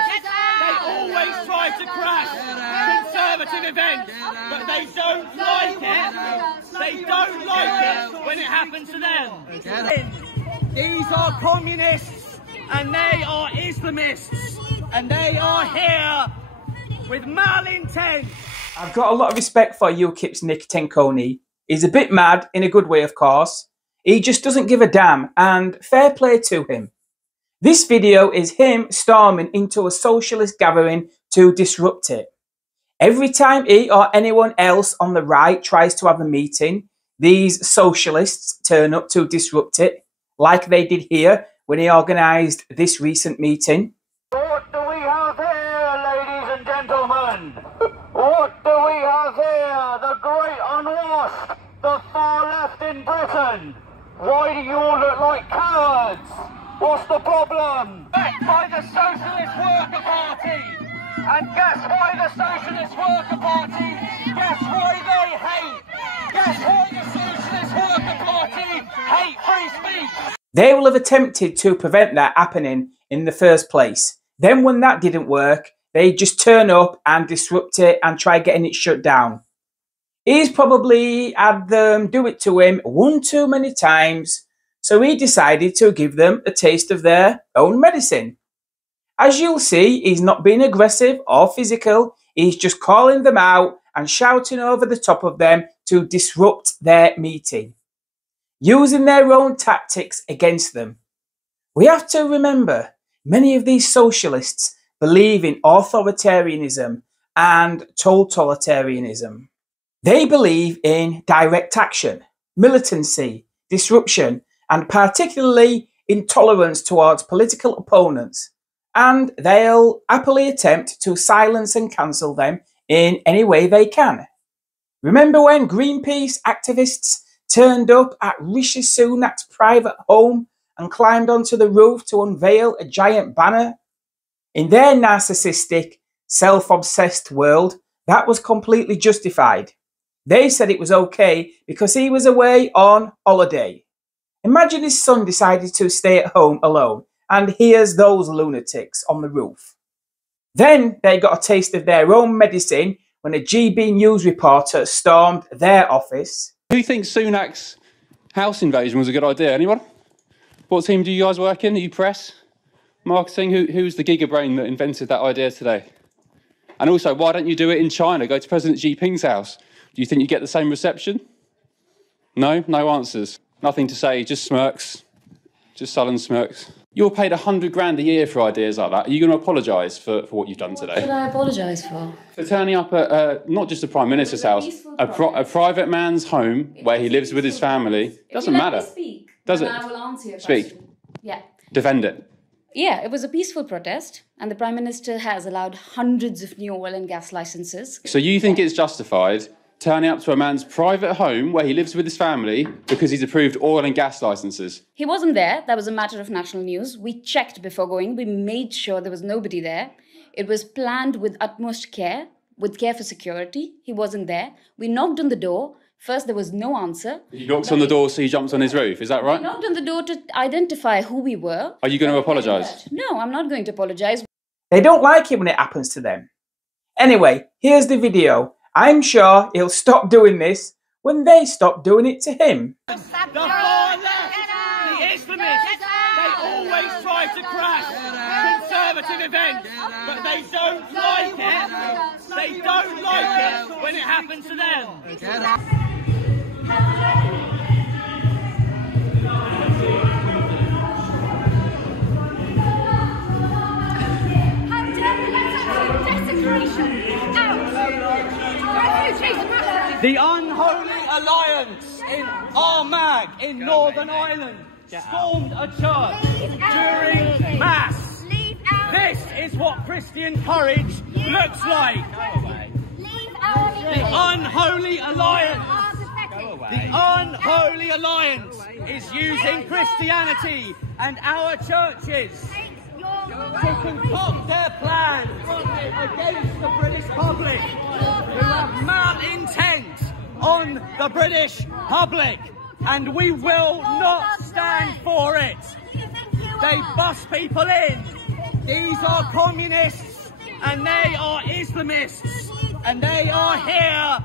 Socialists, they always try to crash conservative events, but they don't like it. They don't like it when it happens to them. These are communists and they are Islamists and they are here with malintent. I've got a lot of respect for UKIP's Nick Tenconi. He's a bit mad, in a good way of course. He just doesn't give a damn, and fair play to him. This video is him storming into a socialist gathering to disrupt it. Every time he or anyone else on the right tries to have a meeting, these socialists turn up to disrupt it, like they did here when he organised this recent meeting. What do we have here, ladies and gentlemen? What do we have here? The great unwashed, the far left in Britain. Why do you all look like cowards? What's the problem? Backed by the Socialist Worker Party. And guess why the Socialist Worker Party? Guess why they hate? Guess why the Socialist Worker Party hate free speech? They will have attempted to prevent that happening in the first place. Then when that didn't work, they just turn up and disrupt it and try getting it shut down. He's probably had them do it to him one too many times, so he decided to give them a taste of their own medicine. As you'll see, he's not being aggressive or physical, he's just calling them out and shouting over the top of them to disrupt their meeting, using their own tactics against them. We have to remember, many of these socialists believe in authoritarianism and totalitarianism. They believe in direct action, militancy, disruption, and particularly intolerance towards political opponents, and they'll happily attempt to silence and cancel them in any way they can. Remember when Greenpeace activists turned up at Rishi Sunak's private home and climbed onto the roof to unveil a giant banner? In their narcissistic, self-obsessed world, that was completely justified. They said it was okay because he was away on holiday. Imagine his son decided to stay at home alone, and here's those lunatics on the roof. Then they got a taste of their own medicine when a GB News reporter stormed their office. Who thinks Sunak's house invasion was a good idea? Anyone? What team do you guys work in? Are you press? Marketing? Who's the gigabrain that invented that idea today? And also, why don't you do it in China? Go to President Xi Jinping's house. Do you think you get the same reception? No? No answers. Nothing to say, just smirks. Just sullen smirks. You're paid 100 grand a year for ideas like that. Are you going to apologise for what you've done today? What should I apologise for? For turning up at not just the Prime Minister's house, a private man's home where he lives with his family. Doesn't matter. Speak, does it? I will answer your Speak. question. Yeah. Defend it. Yeah, it was a peaceful protest, and the Prime Minister has allowed hundreds of new oil and gas licences. So you think it's justified turning up to a man's private home where he lives with his family because he's approved oil and gas licences? He wasn't there. That was a matter of national news. We checked before going. We made sure there was nobody there. It was planned with utmost care, with care for security. He wasn't there. We knocked on the door. First, there was no answer. He knocks on the door, so he jumps on his roof. Is that right? We knocked on the door to identify who we were. Are you going to apologise? No, I'm not going to apologise. They don't like it when it happens to them. Anyway, here's the video. I'm sure he'll stop doing this when they stop doing it to him. The far left, the Islamists, they always try to crash conservative events, but they don't like it. They don't like it when it happens to them. The Unholy Alliance in Armagh in Northern Ireland stormed a church during Mass. This is what Christian courage looks like. The Unholy Alliance. The Unholy Alliance is using Christianity and our churches to concoct their plans against the British public, who have malintent on the British public, and we will not stand for it. They bus people in These are communists and they are Islamists, and they are here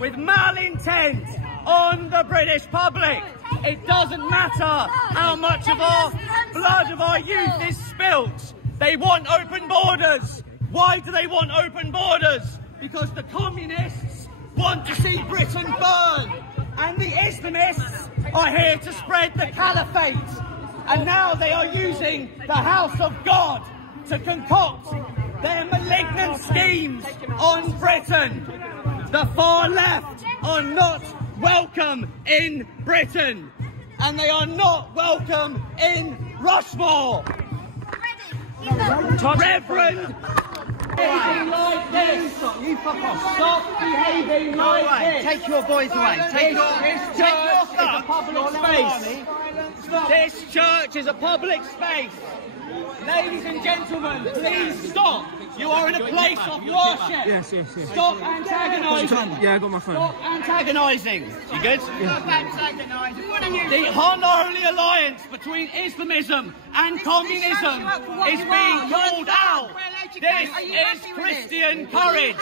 with malintent on the British public. It doesn't matter how much of our blood of our youth is spilt. They want open borders. Why do they want open borders? Because the communists want to see Britain burn, and the Islamists are here to spread the caliphate. And now they are using the house of God to concoct their malignant schemes on Britain. The far left are not welcome in Britain, and they are not welcome in Rushmore. Reverend, behaving like this. Stop behaving like this. Take your boys away. Take your This church is a stuff. public space. This church is a public space. Ladies and gentlemen, please stop. You are in a place of worship. Yes. Stop antagonising. Yeah, I got my phone. Stop antagonising. You good? Yeah. The unholy alliance between Islamism and communism is being called out. This is Christian courage.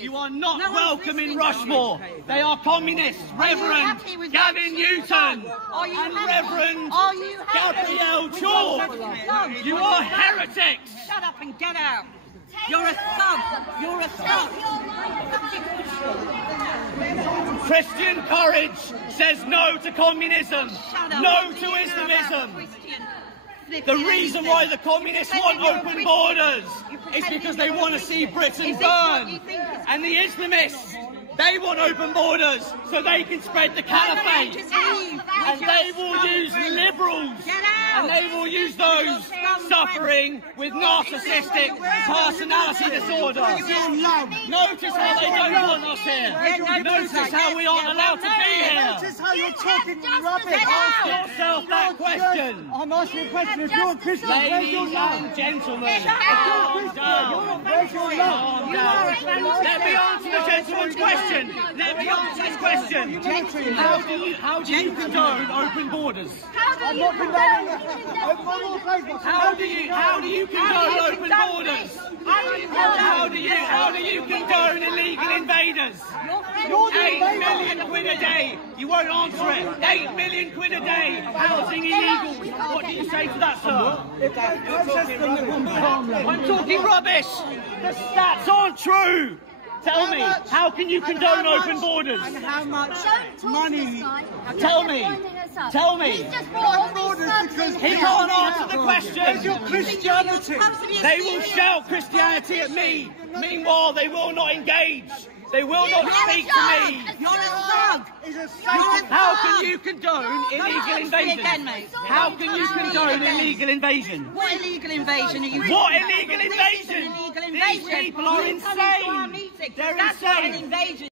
You are not welcome in Rushmore. They are communists. Reverend Gavin Newton and Reverend Gabrielle Chalk. You are heretics. Shut up and get out. You're a thug. You're a thug. Christian courage says no to communism, no to Islamism. The reason why the communists want open borders is because they want to see Britain burn. And the Islamists, they want open borders so they can spread the caliphate. And they will use liberals, and they will use those suffering with narcissistic personality disorder. Notice how they don't want us here. Notice how we aren't allowed to be here. Notice how you're talking rubbish. Ask yourself that question. I'm asking a question. If you're a Christian, where's Ladies your love? and gentlemen, Where's calm down. your love? Calm down. Let me answer the gentleman's question. Let me answer his question. How do you condone open borders? I'm not condoning that. How do you condone open borders? How do you condone illegal invaders? 8 million quid a day. You won't answer it. 8 million quid a day. Housing illegal. What do you say to that, sir? I'm talking rubbish. The stats aren't true. Tell me, how can you condone open borders? And how much money? Tell me. Tell me. He can't answer the question. Your Christianity. They will shout Christianity at me. Meanwhile, they will not engage. They will not speak to me. You're a thug. How can you condone illegal invasion? How can you condone illegal invasion? What illegal invasion are you? What illegal invasion? Illegal These invasion. people are You coming to our insane. meeting. They're That's not an insane. invasion.